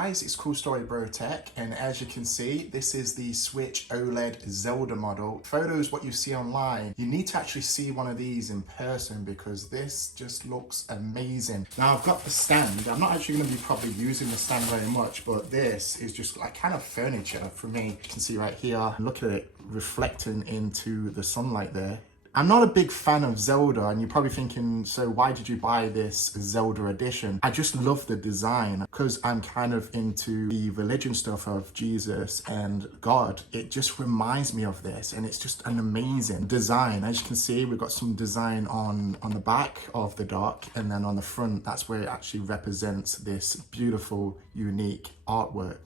guys, it's Cool Story Bro Tech, and as you can see, this is the Switch OLED Zelda model. Photos, what you see online, you need to actually see one of these in person because this just looks amazing. Now I've got the stand. I'm not actually going to be probably using the stand very much, but this is just like kind of furniture for me. You can see right here, look at it reflecting into the sunlight there. I'm not a big fan of Zelda, and you're probably thinking, so why did you buy this Zelda edition? I just love the design because I'm kind of into the religion stuff of Jesus and God. It just reminds me of this, and it's just an amazing design. As you can see, we've got some design on the back of the dock, and then on the front, that's where it actually represents this beautiful, unique artwork.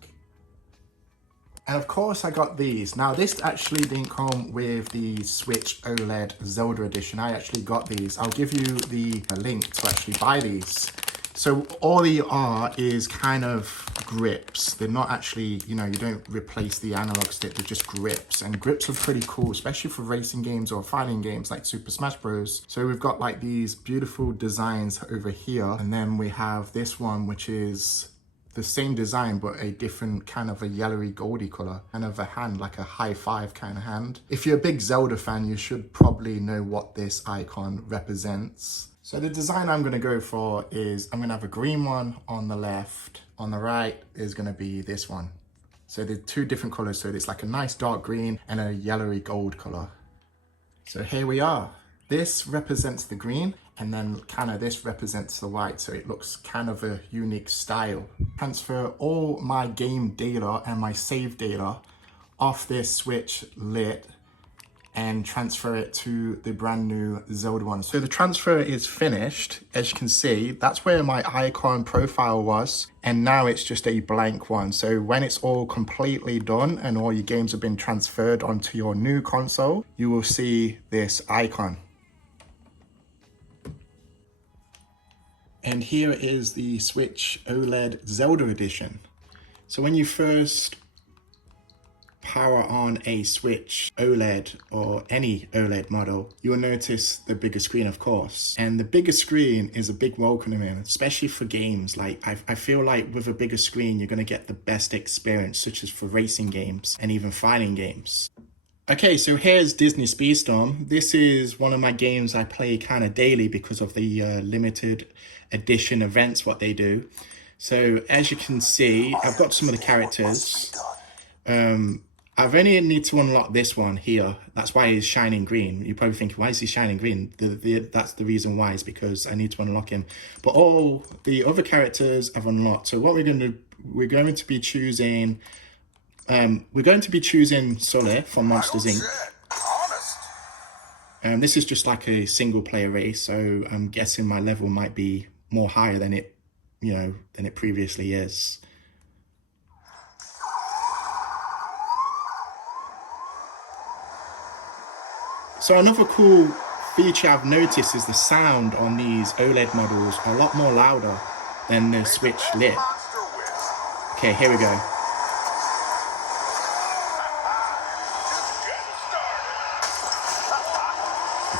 And of course I got these. Now this actually didn't come with the Switch OLED Zelda edition. I actually got these. I'll give you the link to actually buy these. So all they are is kind of grips. They're not actually, you know, you don't replace the analog stick, they're just grips. And grips are pretty cool, especially for racing games or fighting games like Super Smash Bros. So we've got like these beautiful designs over here. And then we have this one, which is the same design, but a different kind of a yellowy goldy color, kind of a hand, like a high five kind of hand. If you're a big Zelda fan, you should probably know what this icon represents. So the design I'm gonna go for is, I'm gonna have a green one on the left. On the right is gonna be this one. So they're two different colors. So it's like a nice dark green and a yellowy gold color. So here we are. This represents the green, and then kind of this represents the white, so it looks kind of a unique style. Transfer all my game data and my save data off this Switch lid and transfer it to the brand new Zelda one. So the transfer is finished. As you can see, that's where my icon profile was, and now it's just a blank one. So when it's all completely done and all your games have been transferred onto your new console, you will see this icon. And here is the Switch OLED Zelda edition. So when you first power on a Switch OLED or any OLED model, you will notice the bigger screen, of course. And the bigger screen is a big welcome, especially for games. Like I feel like with a bigger screen, you're gonna get the best experience, such as for racing games and even fighting games. Okay, so here's Disney Speedstorm. This is one of my games I play kind of daily because of the limited edition events, what they do. So as you can see, I've got some of the characters. I've only need to unlock this one here. That's why he's shining green. You're probably thinking, why is he shining green? That's the reason why, is because I need to unlock him. But all the other characters I've unlocked. So what we're going to do, we're going to be choosing Sully from Monsters Inc. This is just like a single player race, so I'm guessing my level might be more higher than it, than it previously is. So another cool feature I've noticed is the sound on these OLED models are a lot more louder than the Switch Lite. Okay, here we go.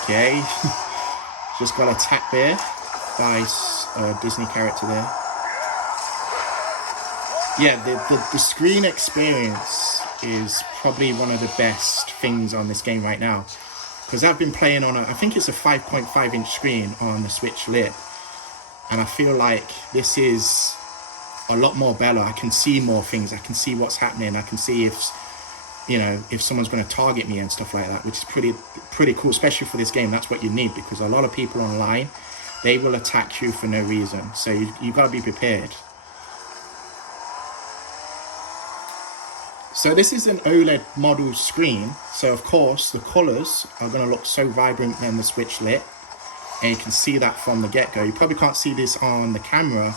Okay, just got attacked there by a Disney character there. Yeah, the screen experience is probably one of the best things on this game right now, because I've been playing on I think it's a 5.5 inch screen on the Switch Lite, and I feel like this is a lot more better. I can see more things, I can see what's happening, I can see if someone's going to target me and stuff like that, which is pretty cool, especially for this game. That's what you need, because a lot of people online, they will attack you for no reason, so you got to be prepared. So this is an OLED model screen, so of course the colors are going to look so vibrant than the Switch Lite, and you can see that from the get-go. You probably can't see this on the camera,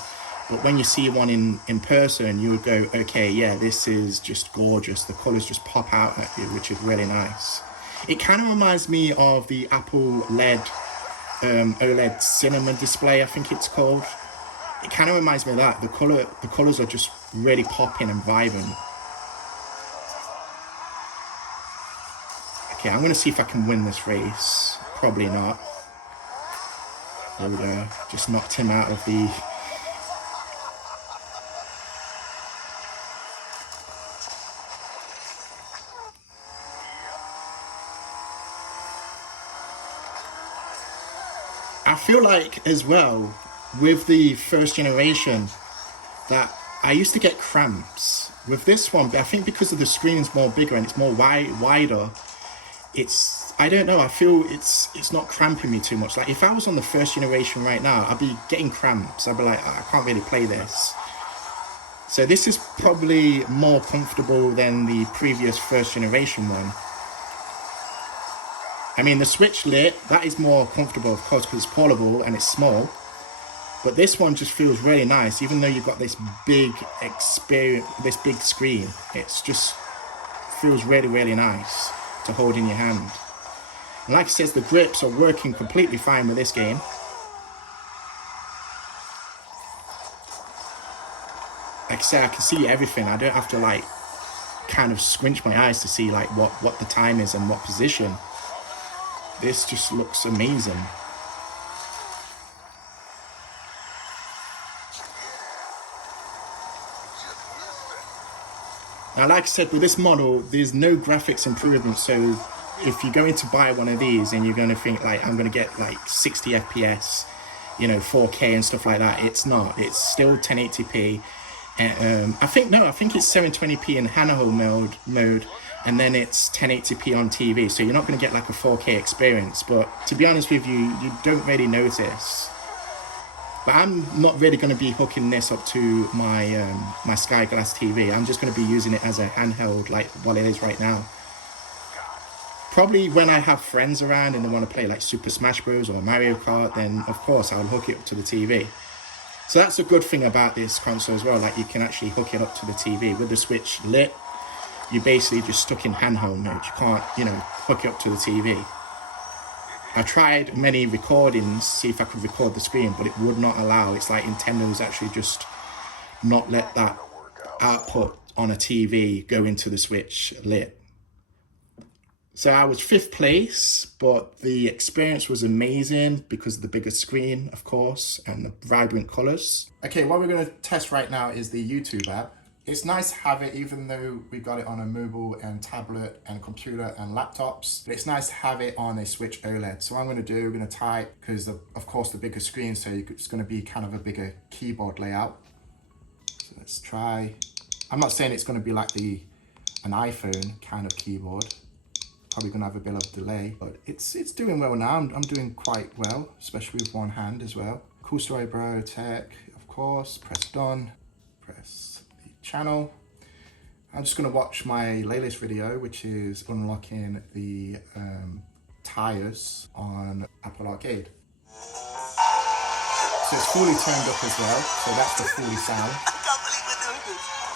but when you see one in person, you would go, okay, yeah, this is just gorgeous. The colors just pop out at you, which is really nice. It kind of reminds me of the Apple OLED cinema display, I think it's called. It kind of reminds me of that. The colors are just really popping and vibrant. Okay, I'm gonna see if I can win this race. Probably not. There we go. Just knocked him out of the I feel like as well with the first generation that I used to get cramps. With this one, I think because of the screen's more bigger and it's more wider, I don't know, I feel it's not cramping me too much. Like if I was on the first generation right now, I'd be getting cramps. I'd be like, oh, I can't really play this. So this is probably more comfortable than the previous first generation one. I mean, the Switch Lite, that is more comfortable, of course, because it's portable and it's small. But this one just feels really nice, even though you've got this big screen. It's just feels really, really nice to hold in your hand. And like I said, the grips are working completely fine with this game. Like I said, I can see everything. I don't have to like kind of squinch my eyes to see like what the time is and what position. This just looks amazing. Now, like I said, with this model, there's no graphics improvement. So if you're going to buy one of these and you're going to think like, I'm going to get like 60 FPS, you know, 4K and stuff like that, it's not. It's still 1080p. I think it's 720p in handheld mode, and then it's 1080p on TV. So you're not going to get like a 4K experience. But to be honest with you, you don't really notice. But I'm not really going to be hooking this up to my my Sky Glass TV. I'm just going to be using it as a handheld, like what it is right now. Probably when I have friends around and they want to play like Super Smash Bros. Or Mario Kart, then of course I'll hook it up to the TV. So that's a good thing about this console as well. Like you can actually hook it up to the TV. With the Switch Lite, you're basically just stuck in handheld mode. You can't, you know, hook it up to the TV. I tried many recordings, see if I could record the screen, but it would not allow. It's like Nintendo's actually just not let that output on a TV go into the Switch Lite. So I was 5th place, but the experience was amazing because of the bigger screen, of course, and the vibrant colors. Okay, what we're going to test right now is the YouTube app. It's nice to have it even though we got it on a mobile and tablet and computer and laptops. But it's nice to have it on a Switch OLED. So what I'm going to do, we're going to type, because of course the bigger screen, so it's going to be kind of a bigger keyboard layout. So let's try. I'm not saying it's going to be like an iPhone kind of keyboard. Probably going to have a bit of delay, but it's doing well now. I'm doing quite well, especially with one hand as well. Cool Story Bro Tech, of course. Press done. Press the channel. I'm just going to watch my latest video, which is unlocking the tires on Apple Arcade. So it's fully turned up as well, so that's the fully sound.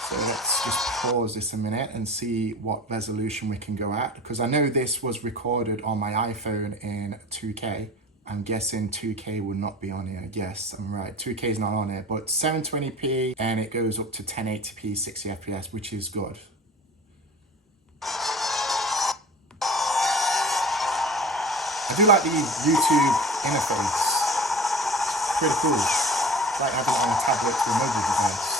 So let's just pause this a minute and see what resolution we can go at, because I know this was recorded on my iPhone in 2K. I'm guessing 2K will not be on here. Yes, I'm right. 2K is not on here, but 720p and it goes up to 1080p, 60 FPS, which is good. I do like the YouTube interface. Pretty cool. It's like having it on a tablet or a mobile device.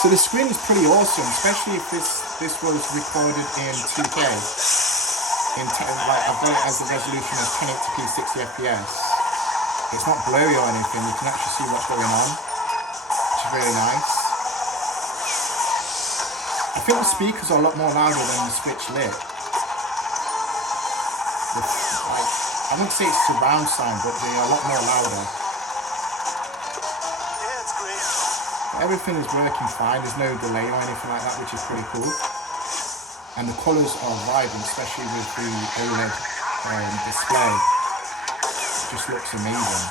So the screen is pretty awesome, especially if this was recorded in 2K. Like I've got it as the resolution of 1080p 60 FPS. It's not blurry or anything, you can actually see what's going on, which is really nice. I think the speakers are a lot more louder than the Switch Lite. I wouldn't say it's surround sound, but they are a lot more louder. Everything is working fine, there's no delay or anything like that, which is pretty cool. And the colours are vibrant, especially with the OLED display. It just looks amazing.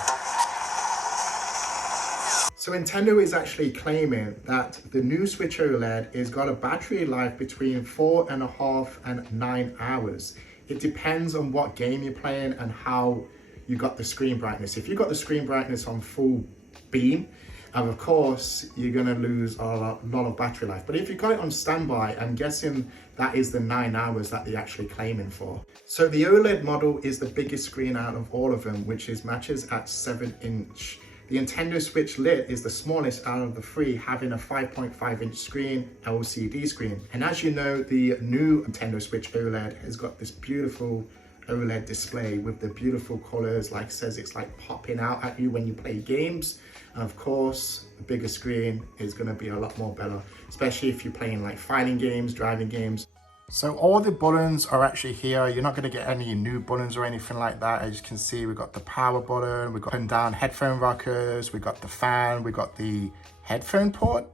So Nintendo is actually claiming that the new Switch OLED has got a battery life between 4.5 and 9 hours. It depends on what game you're playing and how you got the screen brightness. If you got the screen brightness on full beam, and of course, you're gonna lose a lot of battery life. But if you got it on standby, I'm guessing that is the 9 hours that they're actually claiming for. So the OLED model is the biggest screen out of all of them, which matches at 7-inch. The Nintendo Switch Lite is the smallest out of the three, having a 5.5-inch screen, LCD screen. And as you know, the new Nintendo Switch OLED has got this beautiful OLED display with the beautiful colors. Like it says, it's like popping out at you when you play games. And of course, the bigger screen is going to be a lot more better, especially if you're playing like fighting games, driving games. So all the buttons are actually here. You're not going to get any new buttons or anything like that. As you can see, we've got the power button, we've got up and down headphone rockers, we've got the fan, we've got the headphone port.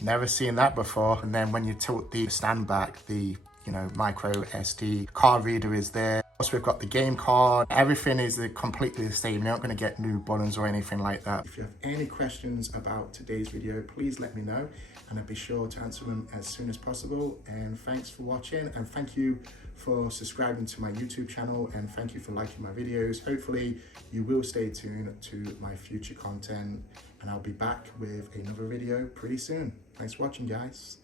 Never seen that before. And then when you tilt the stand back, the micro SD card reader is there. Also, we've got the game card. Everything is completely the same. You're not going to get new buttons or anything like that. If you have any questions about today's video, please let me know, and I'll be sure to answer them as soon as possible. And thanks for watching, and thank you for subscribing to my YouTube channel, and thank you for liking my videos. Hopefully you will stay tuned to my future content, and I'll be back with another video pretty soon. Thanks for watching, guys.